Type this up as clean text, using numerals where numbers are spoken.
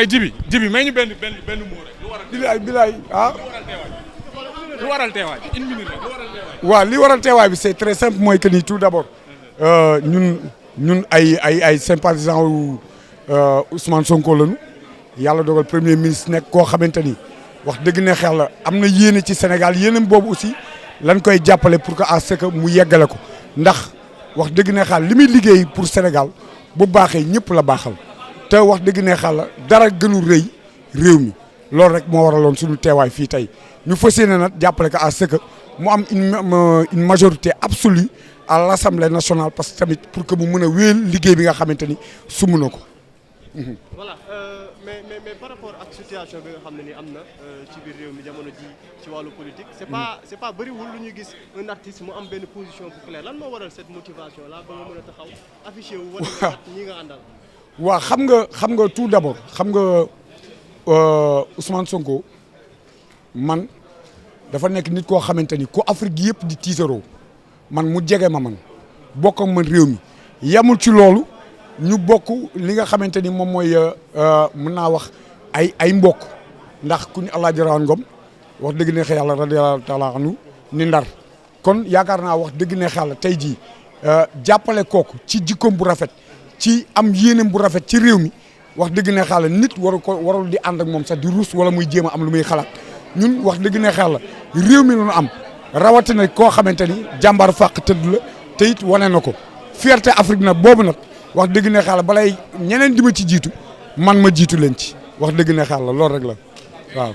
mais jibi may ñu benn mot rek. bilaay ah. lu waral teewaay une minute rek lu waral teewaay. waaw li waral teewaay bi c'est très simple mooy que ni tout d'abord ñun ay sympathisants wu Ousmane Sonko lañu yàlla dogal premier ministre nekk koo xamante ni wax dëgg ne xel la am na yéene ci Sénégal yéenam boobu aussi lan koy jàppale pour que à ce que mu yeggale ko ndax wax dëgg ne xel li muy liggéey pour Sénégal bu baaxee ñëpp la baaxal te wax dëgg ne xel la dara gënu rëy réew mi loolu rek moo waraloon suñu teewaay fii tey ñu fas yéene nag jàppale ko à ce que mu am une majorité absolue à l'Assemblée nationale parce que tamit pour que mu mën a wéyal liggéey bi nga xamante ni sumb na ko. voilà mais par rapport ak situation bi nga xam ne ni am na ci biir réew mi jamono ji ci wàllu politique. c'est pas bëriwul lu ñu gis un artiste mu am benn position bu claire lan moo waral cette motivation là ba nga mën a taxaw affiché wu. wane nga ñi nga àndal. waaw xam nga tout d'abord xam nga Ousmane Sonko man dafa nekk nit koo xamante ni ku Afrique yëpp di tiitaroo man mu jege ma man bokk ak man réew mi yamul ci loolu. ñu bokk li nga xamante ni moom mooy mën naa wax ay mbokk ndax ku ñu Alaaji Rawaan Ngom wax dëgg ne yàlla radiyallahu taala anhu ni Ndar kon yaakaar naa wax dëgg ne yàlla tey jii jàppale kooku ci jikkoom bu rafet ci am yéeneem bu rafet ci réew mi wax dëgg ne yàlla nit warul di ànd ak moom sax di ruus wala muy jéem a am lu muy xalaat ñun wax dëgg ne yàlla réew mi la ñu am rawatina koo xamante ni jàmbaar fàq tëdd la te it wane na ko fierté Afrique nag boobu nag. wax dëgg ne xaala balay ñeneen di ma ci jiitu man ma jiitu leen ci wax dëgg ne xaala loolu rek la waaw.